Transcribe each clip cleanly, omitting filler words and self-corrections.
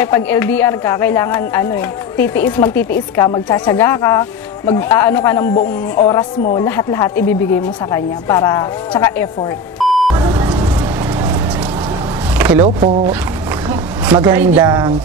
syempre pag LDR ka, kailangan magtitiis ka, magtsatsaga ka, mag-aano ka ng buong oras mo, lahat-lahat ibibigay mo sa kanya para, tsaka effort. Hello po. Magandang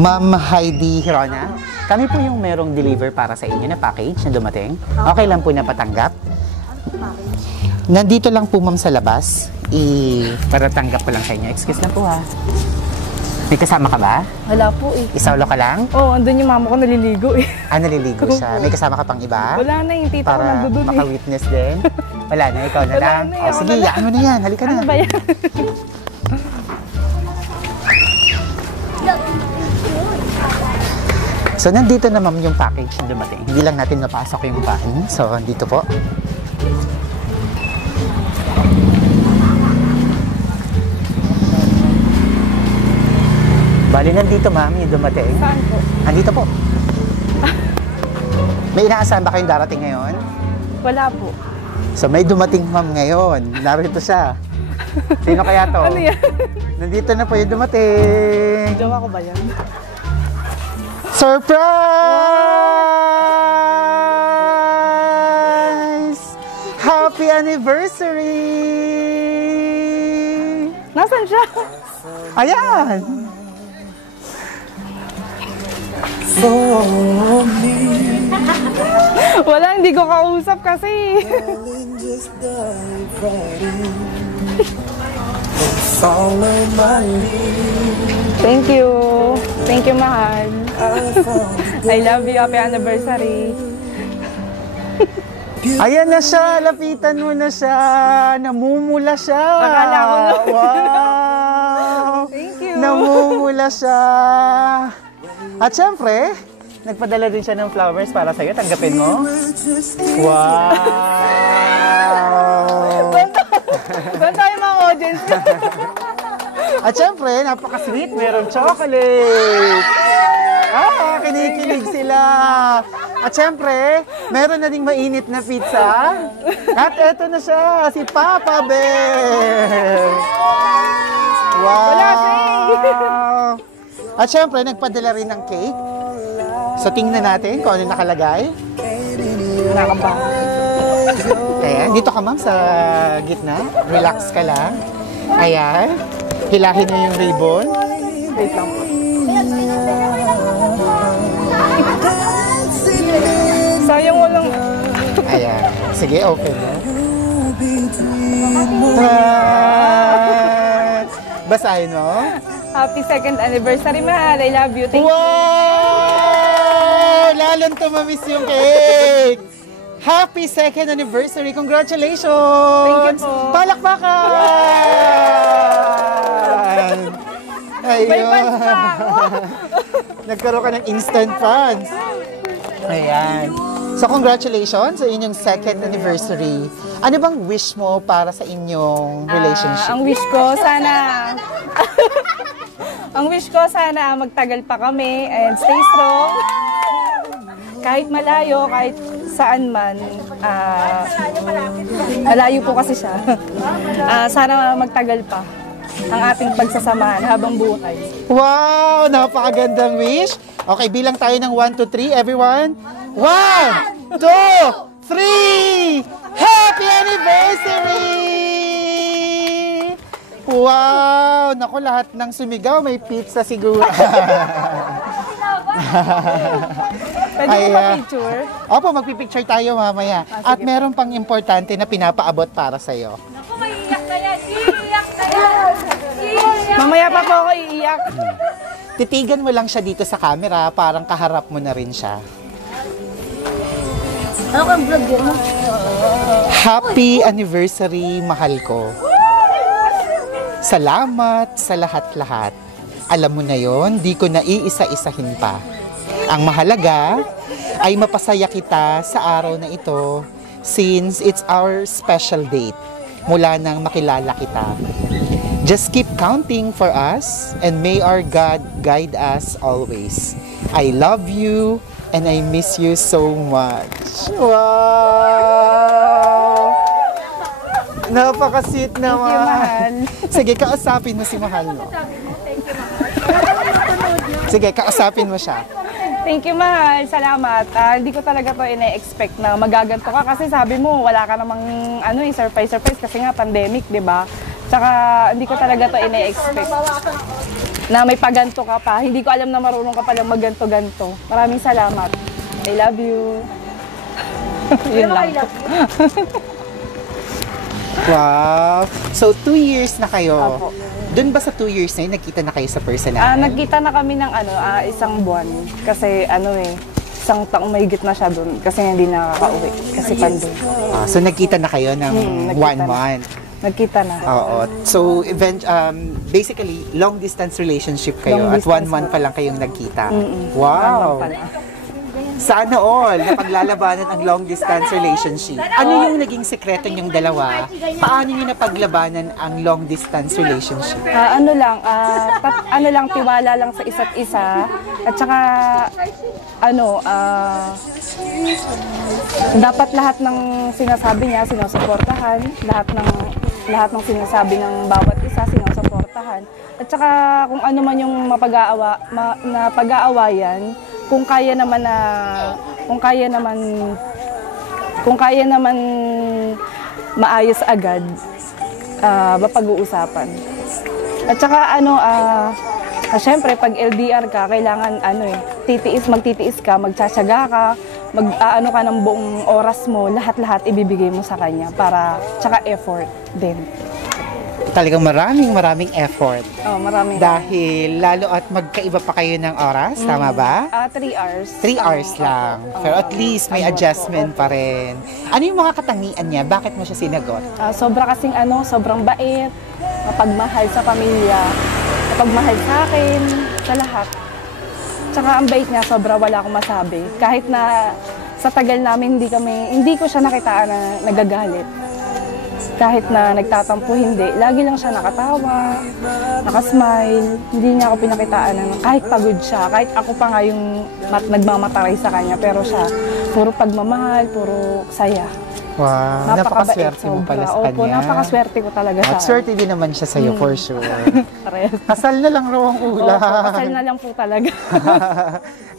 Ma'am Heidi Hirona. Kami po yung merong deliver para sa inyo na package na dumating. Okay lang po na patanggap. Nandito lang po ma'am sa labas. Para tanggap ko lang sa inyo. Excuse lang po ha. May kasama ka ba? Wala po eh. Isaulo ka lang? Oo, andun yung mama ko naliligo eh. Naliligo siya. May kasama ka pang iba? Wala na, yung tita ko nandun eh. Para maka-witness din? Wala na, ikaw na lang? Sige, ano na yan? Halika na. Ano ba yan? So, nandito na ma'am yung package na dumating. Hindi lang natin napasok yung pain. So, dito po. Bali, nandito ma'am yung dumating. Saan po? Nandito po. May inaasahan ba kayong darating ngayon? Wala po. So, may dumating ma'am ngayon. Narito siya. Sino kaya to? Ano yan? Nandito na po yung dumating. Jowa ko ba yan? Surprise! Happy anniversary! Nasaan siya? Ayan! Wala, hindi ko kausap kasi. Thank you. Thank you, mahal. I love you. Happy anniversary. Ayan na siya! Lapitan mo na siya! Namumula siya! Akala ko na. Wow! Thank you. Namumula siya! At syempre, nagpadala din siya ng flowers para sa'yo. Tanggapin mo. Wow! Doon tayo mga audience. At syempre, napaka-sweet. Merong chocolate. Kinikilig sila. At syempre, meron na ding mainit na pizza. At eto na siya, si Papa Bear. Wow! At syempre, nagpadala rin ng cake. So, tingnan natin kung ano nakalagay. Nakakabahan. Ayan, dito ka ma'am sa gitna. Relax ka lang. Ayan. Hilahin mo yung ribbon. Wait lang po. Sayang walang... Ayan. Sige, open mo. Basahin mo. Happy 2nd anniversary, mahal. I love you. Thank you. Wow! Lalong tumamiss yung cake! Happy 2nd anniversary! Congratulations! Thank you po. Palakpakan! May fans pa. Nagkaroon ka ng instant fans. Ayan. So, congratulations sa inyong 2nd anniversary. Ano bang wish mo para sa inyong relationship? Ang wish ko, sana... Ang wish ko, sana magtagal pa kami and stay strong. Kahit malayo, kahit saan man. Malayo po kasi siya. Sana magtagal pa ang ating pagsasamahan habang buhay. Wow! Napakagandang wish. Okay, bilang tayo ng 1 to 3, everyone. 1, 2, 3! Happy anniversary! Wow! Naku, lahat ng sumigaw, may pizza siguro. Pwede ko ba picture? Opo, magpipicture tayo mamaya. At meron pang importante na pinapaabot para sa'yo. Naku, maiiyak na yan! Iiyak na yan! Mamaya pa po ako iiyak. Titigan mo lang siya dito sa camera, parang kaharap mo na rin siya. Ano kang vlog yun? Happy anniversary, mahal ko. Salamat sa lahat-lahat. Alam mo na yon, di ko na iisa-isahin pa. Ang mahalaga ay mapasaya kita sa araw na ito since it's our special date mula nang makilala kita. Just keep counting for us and may our God guide us always. I love you and I miss you so much. Wow! Napaka-sweet naman. Thank you, mahal. Sige, kausapin mo si mahal mo. Sige, kausapin mo siya. Thank you, mahal. Salamat. Hindi ko talaga to ina-expect na magaganto ka kasi sabi mo wala ka namang surprise kasi nga pandemic, 'di ba? Tsaka hindi ko talaga to ina-expect na may paganto ka pa. Hindi ko alam na marunong ka palang magganto-ganto. Maraming salamat. I love you. Yun lang. Wow. So, 2 years na kayo. Apo. Doon ba sa 2 years na yun, nagkita na kayo sa personal? Nagkita na kami ng isang buwan. Kasi isang taong mahigit na siya doon. Kasi hindi nakaka-uwi. Kasi pandemic. So, nagkita na kayo ng nagkita 1 na. month. Nagkita na. Oo. So, basically, long distance relationship kayo Long at 1 distance month pa lang kayong nagkita. One Wow! month pala. Sana all napaglalabanan ang long distance relationship. Ano yung naging sekreto niyong dalawa? Paano niyo napaglabanan ang long distance relationship? Tiwala lang sa isa't isa. At saka, dapat lahat ng sinasabi niya, sinusuportahan. Lahat ng sinasabi ng bawat isa, sinusuportahan. At saka, kung ano man yung pag-aawayan, kung kaya naman maayos agad, mapag-uusapan. At saka syempre pag LDR ka, kailangan magtitiis ka, magtsatsaga ka, ka ng buong oras mo, lahat-lahat ibibigay mo sa kanya para tsaka effort din. Talagang maraming effort. Maraming. Dahil lalo at magkaiba pa kayo ng oras, tama ba? 3 hours. 3 hours lang. Pero at least may adjustment pa rin. Ano yung mga katangian niya? Bakit mo siya sinagot? Sobrang bait, mapagmahal sa pamilya, mapagmahal sa akin, sa lahat. Tsaka ang bait niya, wala akong masabi. Kahit na sa tagal namin hindi ko siya nakitaan na nagagalit. Kahit na nagtatampo, hindi. Lagi lang siya nakatawa, nakasmile. Hindi niya ako pinakitaan na kahit pagod siya, kahit ako pa nga yung nagmamataray sa kanya. Pero siya, puro pagmamahal, puro saya. Wow, napakaswerte mo pala sa kanya. Opo, napakaswerte ko talaga sa At swerte din naman siya sa'yo, for sure. Kasal na lang raw ang ulam. Opo, kasal na lang po talaga.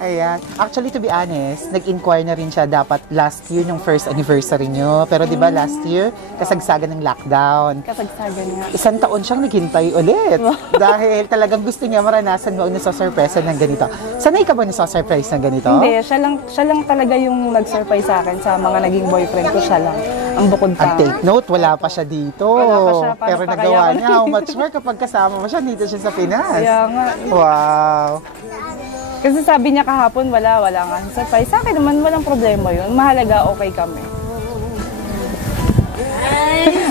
Ayan. Actually, to be honest, nag-inquire na rin siya dapat last year, yung first anniversary nyo. Pero di ba last year, kasagsagan ng lockdown. Kasagsagan nga. 1 taon siyang naghintay ulit. Dahil talagang gusto niya maranasan mo ang nasasurpresa ng ganito. Sanay ka ba nasasurprise ng ganito? Hindi, siya lang talaga yung nag-surprise sa akin sa mga naging boyfriend ko, siya lang. Ang bukod pa. At take note, wala pa siya dito. Wala pa siya. Pero pa nagawa kaya? niya. How much more kapag kasama mo siya, dito siya sa Pinas. Kaya nga. Wow. Kasi sabi niya kahapon, wala nga. Surprise. Sa akin naman, walang problema yun. Mahalaga, okay kami.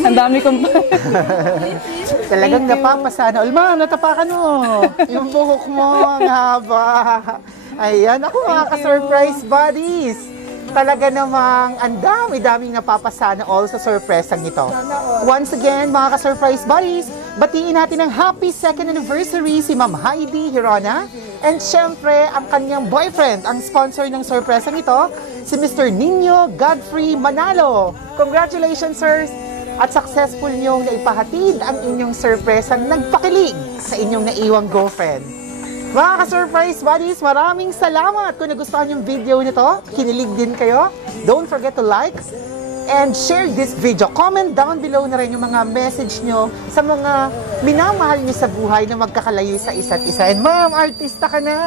Ang dami kong... Talagang napapasana. Ulma, natapakan mo. Yung buhok mo, ang haba. Ayan, ako mga ka-surprise buddies. Talaga namang ang dami-daming napapasana all sa surpresang ito. Once again, mga ka-surprise buddies, batiin natin ang happy 2nd anniversary si Ma'am Heidi Hirona. And syempre, ang kanyang boyfriend, ang sponsor ng surpresang ito, si Mr. Nino Godfrey Manalo. Congratulations, sirs! At successful niyong naipahatid ang inyong surpresang nagpakilig sa inyong naiwang girlfriend. Mga ka-surprise buddies, maraming salamat kung nagustuhan yung video nito. Kinilig din kayo. Don't forget to like and share this video. Comment down below na rin yung mga message nyo sa mga minamahal nyo sa buhay na magkakalayo sa isa't isa. And ma'am, artista ka na!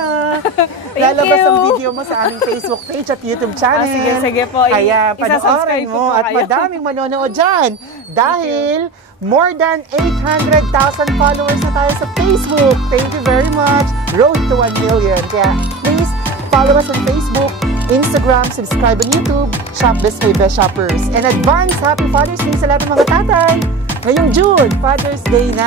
Lalabas ang video mo sa aming Facebook page at YouTube channel. Sige po. Kaya panoorin mo at madaming manonood dyan. Dahil more than 800,000 followers na tayo sa Facebook. Thank you very much. Road to 1 million. Kaya please follow us on Facebook, Instagram, subscribe on YouTube, Shop Best Way Best Shoppers. And advance Happy Father's Day sa lahat ng mga tatay. Ngayong June, Father's Day na.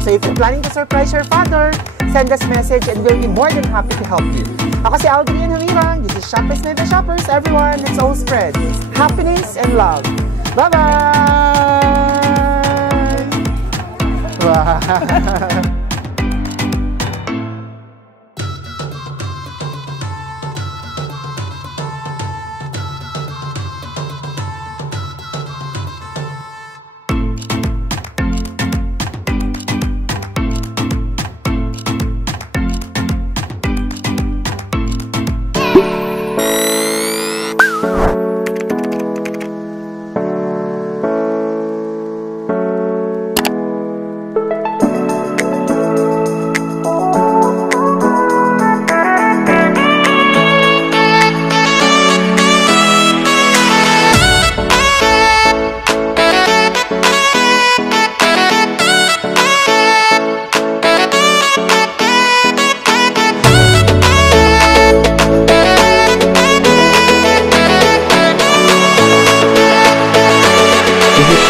So if you're planning to surprise your father, send us message and we'll be more than happy to help you. Ako si Aldrin Hamirang. This is Shop Best Way Best Shoppers. Everyone, let's all spread happiness and love. Bye-bye! Wow.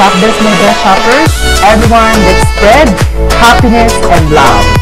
shop. There's my best shoppers. Everyone, let's spread happiness and love.